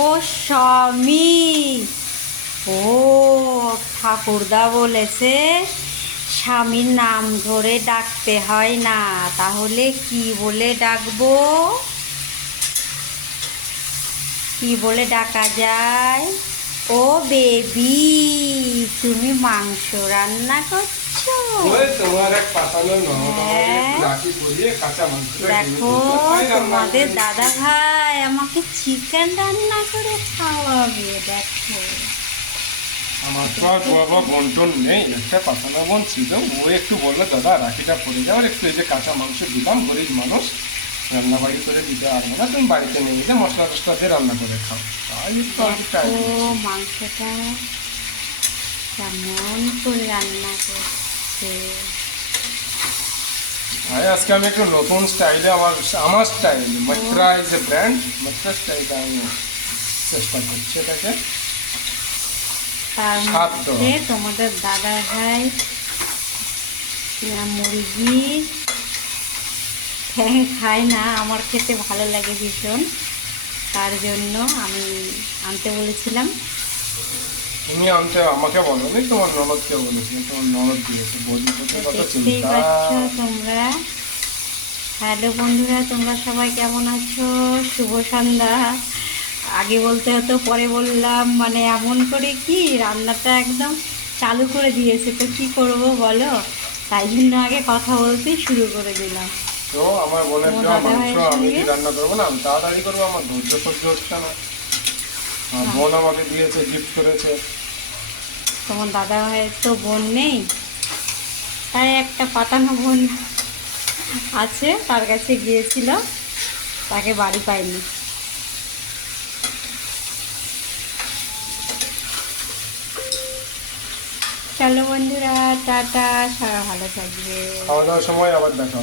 ও স্বামী, ও ঠাকুরদা বলেছে স্বামীর নাম ধরে ডাকতে হয় না, তাহলে কি বলে ডাকবো? কি বলে ডাকা যায়? ও বেবি, তুমি মাংস রান্না করছো? দেখো তোমাদের দাদা ভাই আমাকে চিকেন রান্না করে খাওয়াবে। দেখো আমার তো আর বাবা বন্টন নেই, একটা পাতানা বোন ছিল, ও একটু বললো দাদা রাখিটা পড়ে যাওয়ার একটু এই যে কাঁচা মাংস দিলাম, গরিব মানুষ রান্না বাড়ি করে দিতে পারবো না, তুমি বাড়িতে নিয়ে গিয়ে মশলা টসলা দিয়ে রান্না করে খাও। তাই একটু মাংসটা কেমন করে রান্না করছে। ভাই আজকে আমি একটু নতুন স্টাইলে আমার স্টাইল মাত্রা ইজ এ ব্র্যান্ড, মাত্রা স্টাইলটা আমি চেষ্টা করছি এটাকে। তার মধ্যে তোমাদের দাদা ভাই মুরগি ঠ্যাং খায় না, আমার খেতে ভালো লাগে ভীষণ, তার জন্য আমি আনতে বলেছিলাম। তুমি আনতে আমাকে বলোনি, তোমার ননদকে বলেছিলে, তোমার ননদ দিয়েছে। দেখতেই পাচ্ছ তোমরা। হ্যালো বন্ধুরা, তোমরা সবাই কেমন আছো? শুভ সন্ধ্যা। আগে বলতে হতো, পরে বললাম, মানে এমন করে কি রান্নাটা একদম চালু করে দিয়েছে, তো কি করব বলো, তাই জন্য আগে কথা বলতেই শুরু করে দিলাম। তো আমার বোনের দেওয়া মাংস আমি কি রান্না করবো না? আমি তাড়াতাড়ি করবো, আমার ধৈর্য সহ্য হচ্ছে না। বোন আমাকে দিয়েছে, গিফট করেছে। তোমার দাদা ভাইয়ের তো বোন নেই, তাই একটা পাতানো বোন আছে, তার কাছে গিয়েছিল, তাকে বাড়ি পাইনি। চলো বন্ধুরা, টাটা, সবাই ভালো থাকবে। খাওয়া দাওয়ার সময় আবার দেখা।